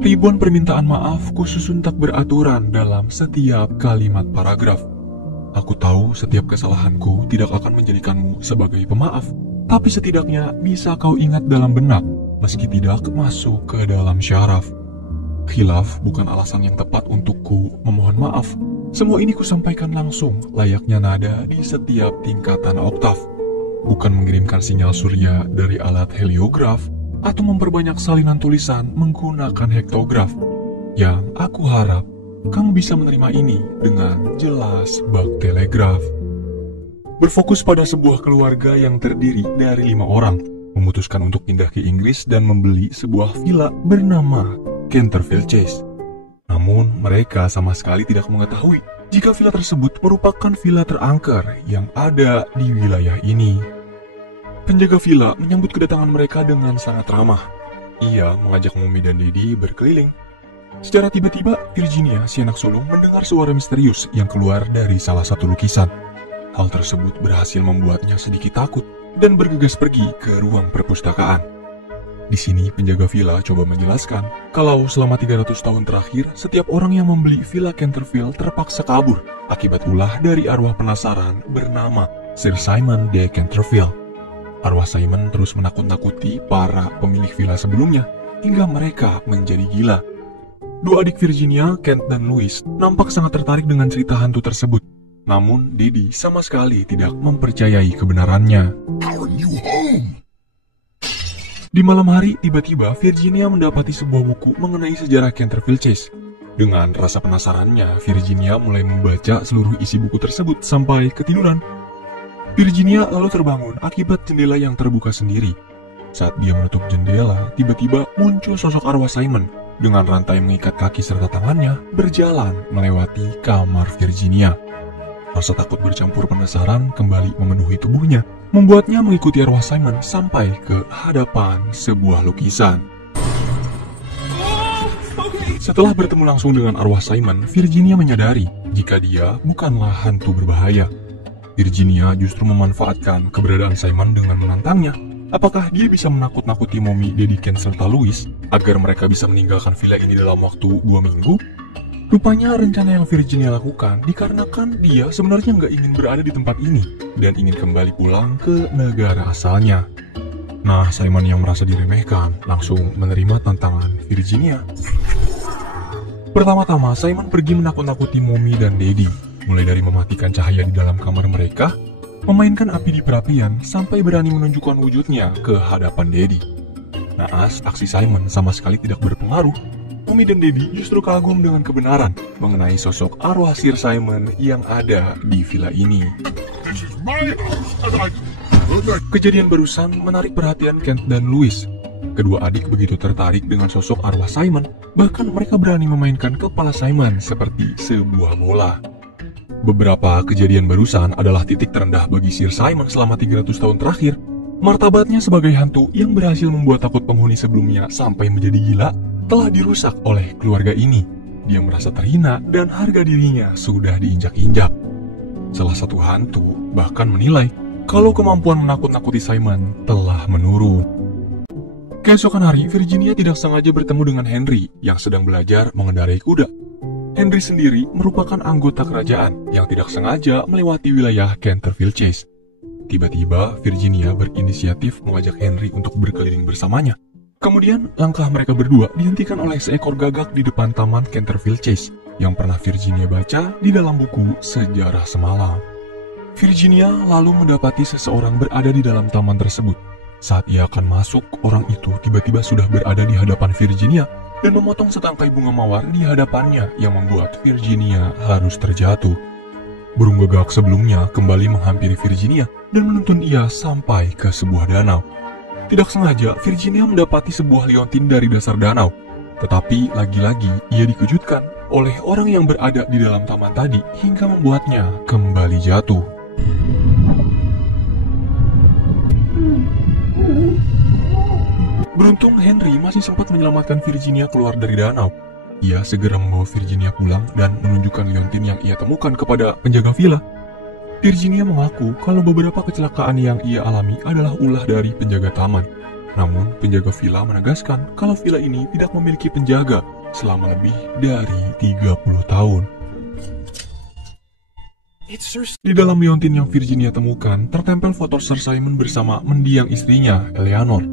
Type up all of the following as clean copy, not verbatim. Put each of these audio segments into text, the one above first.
Ribuan permintaan maaf kususun tak beraturan dalam setiap kalimat paragraf. Aku tahu setiap kesalahanku tidak akan menjadikanmu sebagai pemaaf, tapi setidaknya bisa kau ingat dalam benak, meski tidak masuk ke dalam syaraf. Khilaf bukan alasan yang tepat untukku memohon maaf. Semua ini kusampaikan langsung, layaknya nada di setiap tingkatan oktav. Bukan mengirimkan sinyal surya dari alat heliograf, atau memperbanyak salinan tulisan menggunakan hektograf. Yang aku harap, kamu bisa menerima ini dengan jelas bak telegraf. Berfokus pada sebuah keluarga yang terdiri dari 5 orang, memutuskan untuk pindah ke Inggris dan membeli sebuah villa bernama Canterville Chase. Namun, mereka sama sekali tidak mengetahui jika villa tersebut merupakan villa terangker yang ada di wilayah ini. Penjaga villa menyambut kedatangan mereka dengan sangat ramah. Ia mengajak Mommy dan Daddy berkeliling. Secara tiba-tiba, Virginia, si anak sulung, mendengar suara misterius yang keluar dari salah satu lukisan. Hal tersebut berhasil membuatnya sedikit takut dan bergegas pergi ke ruang perpustakaan. Di sini, penjaga villa coba menjelaskan kalau selama 300 tahun terakhir, setiap orang yang membeli villa Canterville terpaksa kabur akibat ulah dari arwah penasaran bernama Sir Simon de Canterville. Arwah Simon terus menakut-nakuti para pemilik villa sebelumnya, hingga mereka menjadi gila. Dua adik Virginia, Kent dan Louis, nampak sangat tertarik dengan cerita hantu tersebut. Namun, Daddy sama sekali tidak mempercayai kebenarannya. Di malam hari, tiba-tiba Virginia mendapati sebuah buku mengenai sejarah Canterville Chase. Dengan rasa penasarannya, Virginia mulai membaca seluruh isi buku tersebut sampai ketiduran. Virginia lalu terbangun akibat jendela yang terbuka sendiri. Saat dia menutup jendela, tiba-tiba muncul sosok arwah Simon dengan rantai mengikat kaki serta tangannya berjalan melewati kamar Virginia. Rasa takut bercampur penasaran kembali memenuhi tubuhnya, membuatnya mengikuti arwah Simon sampai ke hadapan sebuah lukisan. Setelah bertemu langsung dengan arwah Simon, Virginia menyadari jika dia bukanlah hantu berbahaya. Virginia justru memanfaatkan keberadaan Simon dengan menantangnya. Apakah dia bisa menakut-nakuti Mommy, Daddy, Ken, serta Louis agar mereka bisa meninggalkan villa ini dalam waktu 2 minggu? Rupanya rencana yang Virginia lakukan dikarenakan dia sebenarnya nggak ingin berada di tempat ini dan ingin kembali pulang ke negara asalnya. Nah, Simon yang merasa diremehkan langsung menerima tantangan Virginia. Pertama-tama, Simon pergi menakut-nakuti Mommy dan Daddy. Mulai dari mematikan cahaya di dalam kamar mereka, memainkan api di perapian, sampai berani menunjukkan wujudnya ke hadapan Daddy. Naas, aksi Simon sama sekali tidak berpengaruh. Mommy dan Daddy justru kagum dengan kebenaran mengenai sosok arwah Sir Simon yang ada di villa ini. Kejadian barusan menarik perhatian Kent dan Louis. Kedua adik begitu tertarik dengan sosok arwah Simon, bahkan mereka berani memainkan kepala Simon seperti sebuah bola. Beberapa kejadian barusan adalah titik terendah bagi Sir Simon selama 300 tahun terakhir. Martabatnya sebagai hantu yang berhasil membuat takut penghuni sebelumnya sampai menjadi gila telah dirusak oleh keluarga ini. Dia merasa terhina dan harga dirinya sudah diinjak-injak. Salah satu hantu bahkan menilai kalau kemampuan menakut-nakuti Simon telah menurun. Keesokan hari, Virginia tidak sengaja bertemu dengan Henry yang sedang belajar mengendarai kuda. Henry sendiri merupakan anggota kerajaan yang tidak sengaja melewati wilayah Canterville Chase. Tiba-tiba, Virginia berinisiatif mengajak Henry untuk berkeliling bersamanya. Kemudian, langkah mereka berdua dihentikan oleh seekor gagak di depan taman Canterville Chase yang pernah Virginia baca di dalam buku Sejarah Semalam. Virginia lalu mendapati seseorang berada di dalam taman tersebut. Saat ia akan masuk, orang itu tiba-tiba sudah berada di hadapan Virginia dan memotong setangkai bunga mawar di hadapannya yang membuat Virginia harus terjatuh. Burung gagak sebelumnya kembali menghampiri Virginia dan menuntun ia sampai ke sebuah danau. Tidak sengaja, Virginia mendapati sebuah liontin dari dasar danau. Tetapi lagi-lagi ia dikejutkan oleh orang yang berada di dalam taman tadi hingga membuatnya kembali jatuh. Beruntung Henry masih sempat menyelamatkan Virginia keluar dari danau. Ia segera membawa Virginia pulang dan menunjukkan liontin yang ia temukan kepada penjaga villa. Virginia mengaku kalau beberapa kecelakaan yang ia alami adalah ulah dari penjaga taman. Namun, penjaga villa menegaskan kalau villa ini tidak memiliki penjaga selama lebih dari 30 tahun. Di dalam liontin yang Virginia temukan, tertempel foto Sir Simon bersama mendiang istrinya, Eleanor.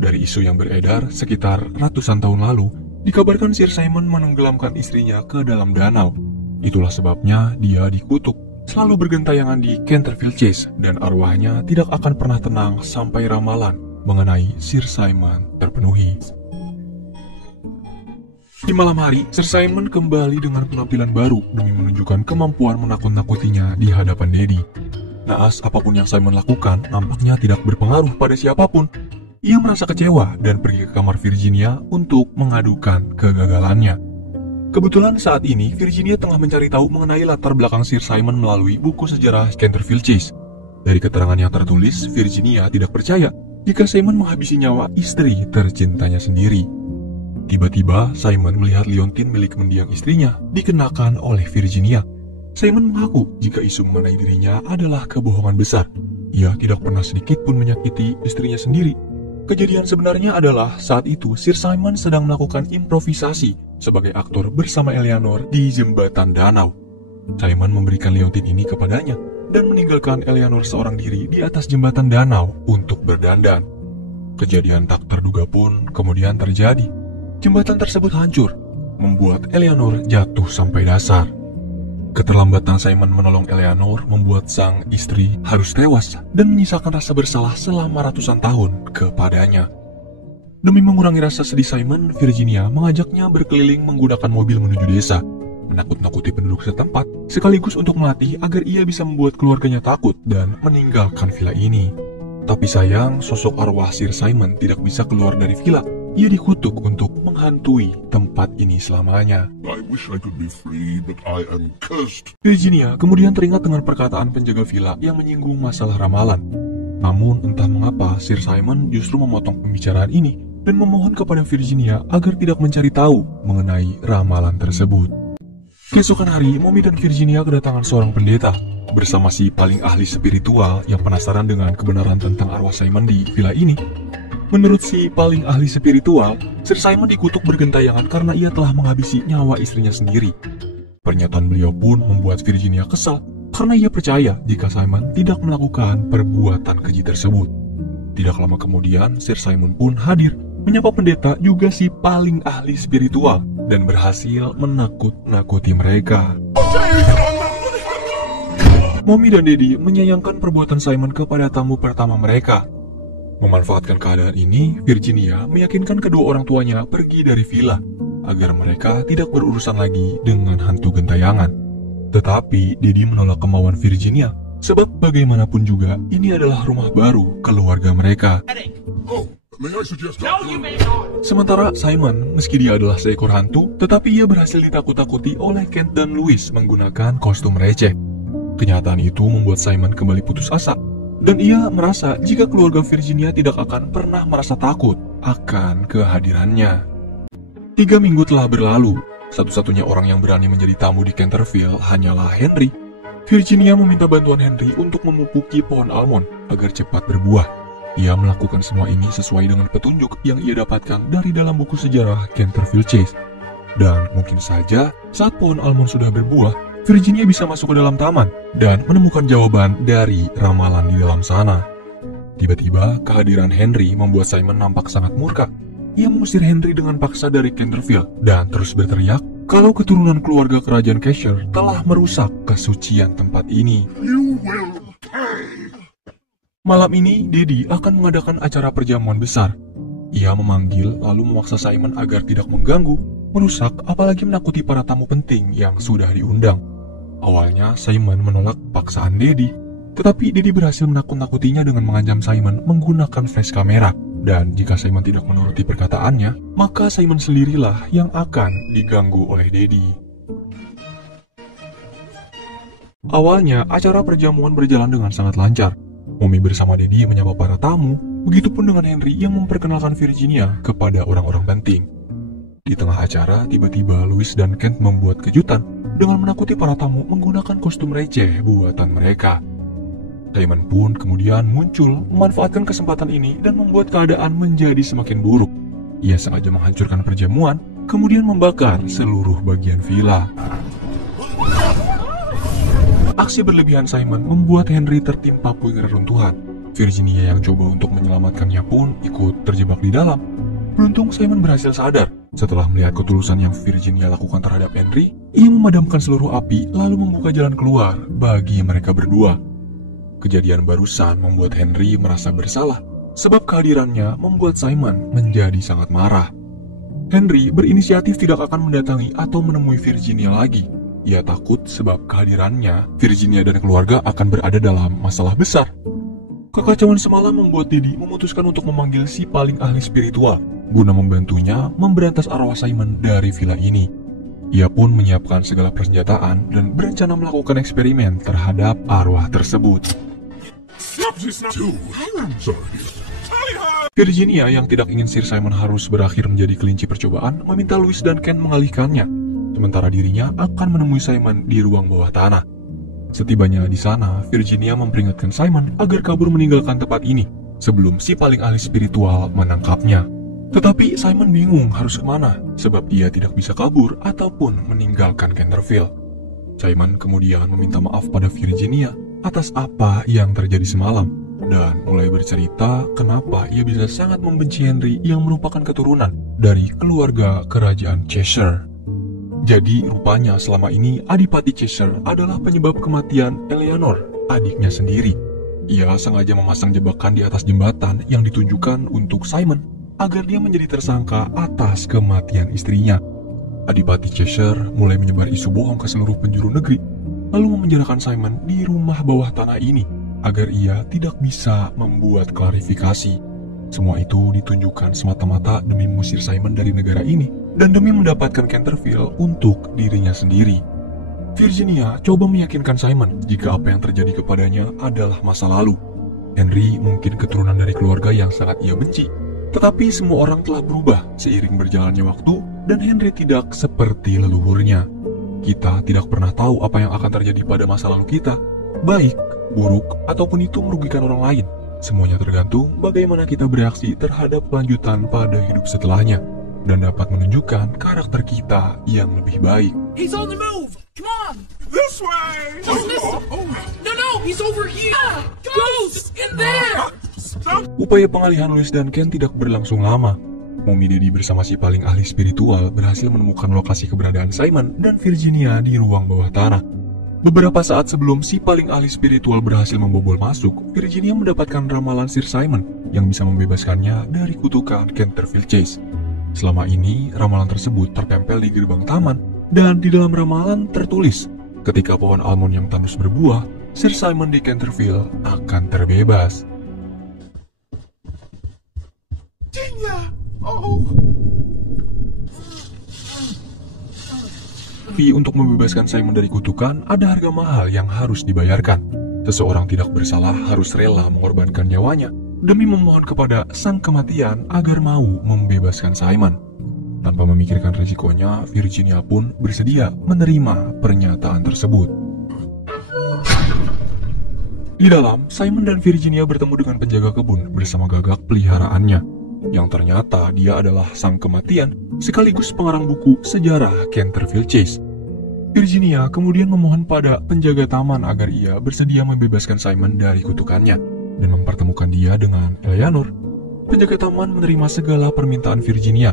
Dari isu yang beredar sekitar ratusan tahun lalu, dikabarkan Sir Simon menenggelamkan istrinya ke dalam danau. Itulah sebabnya dia dikutuk, selalu bergentayangan di Canterville Chase, dan arwahnya tidak akan pernah tenang sampai ramalan mengenai Sir Simon terpenuhi. Di malam hari, Sir Simon kembali dengan penampilan baru demi menunjukkan kemampuan menakut-nakutinya di hadapan Daddy. Naas apapun yang Simon lakukan nampaknya tidak berpengaruh pada siapapun. Ia merasa kecewa dan pergi ke kamar Virginia untuk mengadukan kegagalannya. Kebetulan saat ini Virginia tengah mencari tahu mengenai latar belakang Sir Simon melalui buku sejarah Canterville Chase. Dari keterangan yang tertulis, Virginia tidak percaya jika Simon menghabisi nyawa istri tercintanya sendiri. Tiba-tiba Simon melihat liontin milik mendiang istrinya dikenakan oleh Virginia. Simon mengaku jika isu mengenai dirinya adalah kebohongan besar. Ia tidak pernah sedikit pun menyakiti istrinya sendiri. Kejadian sebenarnya adalah saat itu Sir Simon sedang melakukan improvisasi sebagai aktor bersama Eleanor di jembatan danau. Simon memberikan liontin ini kepadanya dan meninggalkan Eleanor seorang diri di atas jembatan danau untuk berdandan. Kejadian tak terduga pun kemudian terjadi. Jembatan tersebut hancur, membuat Eleanor jatuh sampai dasar. Keterlambatan Simon menolong Eleanor membuat sang istri harus tewas dan menyisakan rasa bersalah selama ratusan tahun kepadanya. Demi mengurangi rasa sedih Simon, Virginia mengajaknya berkeliling menggunakan mobil menuju desa, menakut-nakuti penduduk setempat, sekaligus untuk melatih agar ia bisa membuat keluarganya takut dan meninggalkan villa ini. Tapi sayang, sosok arwah Sir Simon tidak bisa keluar dari villa. Ia dikutuk untuk menghantui tempat ini selamanya. I wish I could be free, but I am cursed. Virginia kemudian teringat dengan perkataan penjaga villa yang menyinggung masalah ramalan. Namun entah mengapa Sir Simon justru memotong pembicaraan ini dan memohon kepada Virginia agar tidak mencari tahu mengenai ramalan tersebut. Keesokan hari, Mommy dan Virginia kedatangan seorang pendeta bersama si paling ahli spiritual yang penasaran dengan kebenaran tentang arwah Simon di villa ini. Menurut si paling ahli spiritual, Sir Simon dikutuk bergentayangan karena ia telah menghabisi nyawa istrinya sendiri. Pernyataan beliau pun membuat Virginia kesal karena ia percaya jika Simon tidak melakukan perbuatan keji tersebut. Tidak lama kemudian, Sir Simon pun hadir, menyapa pendeta juga si paling ahli spiritual dan berhasil menakut-nakuti mereka. Mommy dan Daddy menyayangkan perbuatan Simon kepada tamu pertama mereka. Memanfaatkan keadaan ini, Virginia meyakinkan kedua orang tuanya pergi dari villa agar mereka tidak berurusan lagi dengan hantu gentayangan. Tetapi Daddy menolak kemauan Virginia, sebab bagaimanapun juga ini adalah rumah baru keluarga mereka. Sementara Simon, meski dia adalah seekor hantu, tetapi ia berhasil ditakut-takuti oleh Kent dan Louis menggunakan kostum receh. Kenyataan itu membuat Simon kembali putus asa. Dan ia merasa jika keluarga Virginia tidak akan pernah merasa takut akan kehadirannya. 3 minggu telah berlalu. Satu-satunya orang yang berani menjadi tamu di Canterville hanyalah Henry. Virginia meminta bantuan Henry untuk memupuki pohon almond agar cepat berbuah. Ia melakukan semua ini sesuai dengan petunjuk yang ia dapatkan dari dalam buku sejarah Canterville Chase. Dan mungkin saja saat pohon almond sudah berbuah, Virginia bisa masuk ke dalam taman dan menemukan jawaban dari ramalan di dalam sana. Tiba-tiba, kehadiran Henry membuat Simon nampak sangat murka. Ia mengusir Henry dengan paksa dari Canterville dan terus berteriak kalau keturunan keluarga kerajaan Cheshire telah merusak kesucian tempat ini. You will pay. Malam ini, Daddy akan mengadakan acara perjamuan besar. Ia memanggil lalu memaksa Simon agar tidak mengganggu, merusak, apalagi menakuti para tamu penting yang sudah diundang. Awalnya Simon menolak paksaan Daddy, tetapi Daddy berhasil menakut-nakutinya dengan mengancam Simon menggunakan flash kamera. Dan jika Simon tidak menuruti perkataannya, maka Simon sendirilah yang akan diganggu oleh Daddy. Awalnya, acara perjamuan berjalan dengan sangat lancar. Mommy bersama Daddy menyapa para tamu, begitupun dengan Henry yang memperkenalkan Virginia kepada orang-orang penting. Di tengah acara, tiba-tiba Louis dan Kent membuat kejutan dengan menakuti para tamu menggunakan kostum receh buatan mereka. Simon pun kemudian muncul, memanfaatkan kesempatan ini dan membuat keadaan menjadi semakin buruk. Ia sengaja menghancurkan perjamuan, kemudian membakar seluruh bagian villa. Aksi berlebihan Simon membuat Henry tertimpa puing reruntuhan. Virginia yang coba untuk menyelamatkannya pun ikut terjebak di dalam. Beruntung Simon berhasil sadar. Setelah melihat ketulusan yang Virginia lakukan terhadap Henry, ia memadamkan seluruh api lalu membuka jalan keluar bagi mereka berdua. Kejadian barusan membuat Henry merasa bersalah, sebab kehadirannya membuat Simon menjadi sangat marah. Henry berinisiatif tidak akan mendatangi atau menemui Virginia lagi. Ia takut sebab kehadirannya, Virginia dan keluarga akan berada dalam masalah besar. Kekacauan semalam membuat Didi memutuskan untuk memanggil si paling ahli spiritual, guna membantunya memberantas arwah Simon dari villa ini. Ia pun menyiapkan segala persenjataan dan berencana melakukan eksperimen terhadap arwah tersebut. Virginia yang tidak ingin Sir Simon harus berakhir menjadi kelinci percobaan meminta Louis dan Ken mengalihkannya, sementara dirinya akan menemui Simon di ruang bawah tanah. Setibanya di sana, Virginia memperingatkan Simon agar kabur meninggalkan tempat ini sebelum si paling ahli spiritual menangkapnya. Tetapi Simon bingung harus kemana, sebab ia tidak bisa kabur ataupun meninggalkan Canterville. Simon kemudian meminta maaf pada Virginia atas apa yang terjadi semalam, dan mulai bercerita kenapa ia bisa sangat membenci Henry yang merupakan keturunan dari keluarga kerajaan Cheshire. Jadi rupanya selama ini Adipati Cheshire adalah penyebab kematian Eleanor, adiknya sendiri. Ia sengaja memasang jebakan di atas jembatan yang ditunjukkan untuk Simon agar dia menjadi tersangka atas kematian istrinya. Adipati Cheshire mulai menyebar isu bohong ke seluruh penjuru negeri, lalu memenjarakan Simon di rumah bawah tanah ini agar ia tidak bisa membuat klarifikasi. Semua itu ditunjukkan semata-mata demi mengusir Simon dari negara ini dan demi mendapatkan Canterville untuk dirinya sendiri. Virginia coba meyakinkan Simon jika apa yang terjadi kepadanya adalah masa lalu. Henry mungkin keturunan dari keluarga yang sangat ia benci, tetapi semua orang telah berubah seiring berjalannya waktu dan Henry tidak seperti leluhurnya. Kita tidak pernah tahu apa yang akan terjadi pada masa lalu kita, baik, buruk, ataupun itu merugikan orang lain. Semuanya tergantung bagaimana kita bereaksi terhadap kelanjutan pada hidup setelahnya dan dapat menunjukkan karakter kita yang lebih baik. He's on the move! Come on! This way! No, he's over here! Ghost! In there! Upaya pengalihan Louis dan Ken tidak berlangsung lama. Mommy Daddy bersama si paling ahli spiritual berhasil menemukan lokasi keberadaan Simon dan Virginia di ruang bawah tanah. Beberapa saat sebelum si paling ahli spiritual berhasil membobol masuk, Virginia mendapatkan ramalan Sir Simon yang bisa membebaskannya dari kutukan Canterville Chase. Selama ini, ramalan tersebut tertempel di gerbang taman, dan di dalam ramalan tertulis, ketika pohon almond yang tandus berbuah, Sir Simon di Canterville akan terbebas. Fee untuk membebaskan Simon dari kutukan ada harga mahal yang harus dibayarkan. Seseorang tidak bersalah harus rela mengorbankan nyawanya demi memohon kepada sang kematian agar mau membebaskan Simon. Tanpa memikirkan resikonya, Virginia pun bersedia menerima pernyataan tersebut. Di dalam, Simon dan Virginia bertemu dengan penjaga kebun bersama gagak peliharaannya, yang ternyata dia adalah sang kematian sekaligus pengarang buku sejarah Canterville Chase. Virginia kemudian memohon pada penjaga taman agar ia bersedia membebaskan Simon dari kutukannya dan mempertemukan dia dengan Eleanor. Penjaga taman menerima segala permintaan Virginia.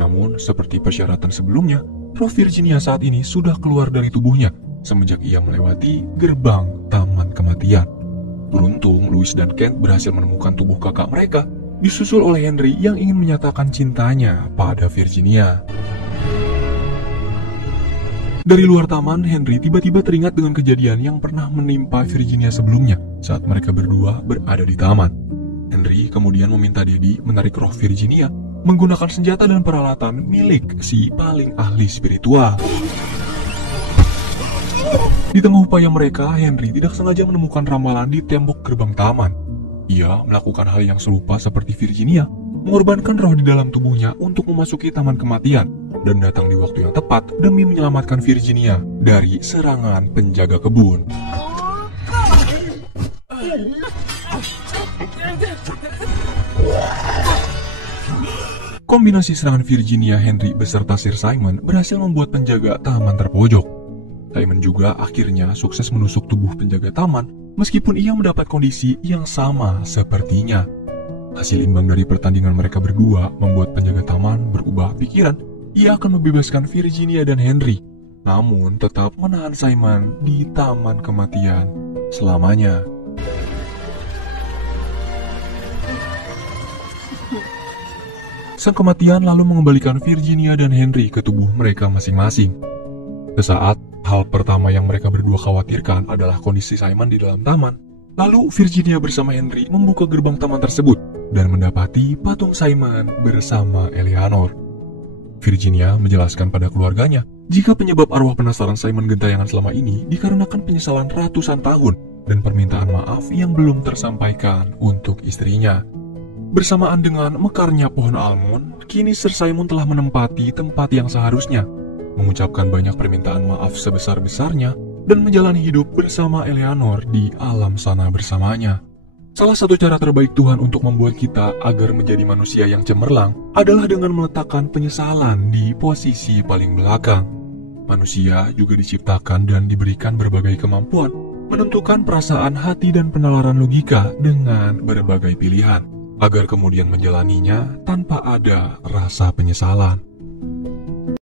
Namun, seperti persyaratan sebelumnya, roh Virginia saat ini sudah keluar dari tubuhnya semenjak ia melewati gerbang taman kematian. Beruntung, Louis dan Kent berhasil menemukan tubuh kakak mereka, disusul oleh Henry yang ingin menyatakan cintanya pada Virginia. Dari luar taman, Henry tiba-tiba teringat dengan kejadian yang pernah menimpa Virginia sebelumnya saat mereka berdua berada di taman. Henry kemudian meminta Daddy menarik roh Virginia menggunakan senjata dan peralatan milik si paling ahli spiritual. Di tengah upaya mereka, Henry tidak sengaja menemukan ramalan di tembok gerbang taman. Ia melakukan hal yang serupa seperti Virginia, mengorbankan roh di dalam tubuhnya untuk memasuki taman kematian dan datang di waktu yang tepat demi menyelamatkan Virginia dari serangan penjaga kebun. Kombinasi serangan Virginia, Henry beserta Sir Simon berhasil membuat penjaga taman terpojok. Simon juga akhirnya sukses menusuk tubuh penjaga taman meskipun ia mendapat kondisi yang sama sepertinya. Hasil imbang dari pertandingan mereka berdua membuat penjaga taman berubah pikiran. Ia akan membebaskan Virginia dan Henry, namun tetap menahan Simon di taman kematian selamanya. Sang kematian lalu mengembalikan Virginia dan Henry ke tubuh mereka masing-masing. Sesaat, hal pertama yang mereka berdua khawatirkan adalah kondisi Simon di dalam taman. Lalu Virginia bersama Henry membuka gerbang taman tersebut dan mendapati patung Simon bersama Eleanor. Virginia menjelaskan pada keluarganya jika penyebab arwah penasaran Simon gentayangan selama ini dikarenakan penyesalan ratusan tahun dan permintaan maaf yang belum tersampaikan untuk istrinya. Bersamaan dengan mekarnya pohon almond, kini Sir Simon telah menempati tempat yang seharusnya, mengucapkan banyak permintaan maaf sebesar-besarnya, dan menjalani hidup bersama Eleanor di alam sana bersamanya. Salah satu cara terbaik Tuhan untuk membuat kita agar menjadi manusia yang cemerlang adalah dengan meletakkan penyesalan di posisi paling belakang. Manusia juga diciptakan dan diberikan berbagai kemampuan, menentukan perasaan hati dan penalaran logika dengan berbagai pilihan, agar kemudian menjalaninya tanpa ada rasa penyesalan.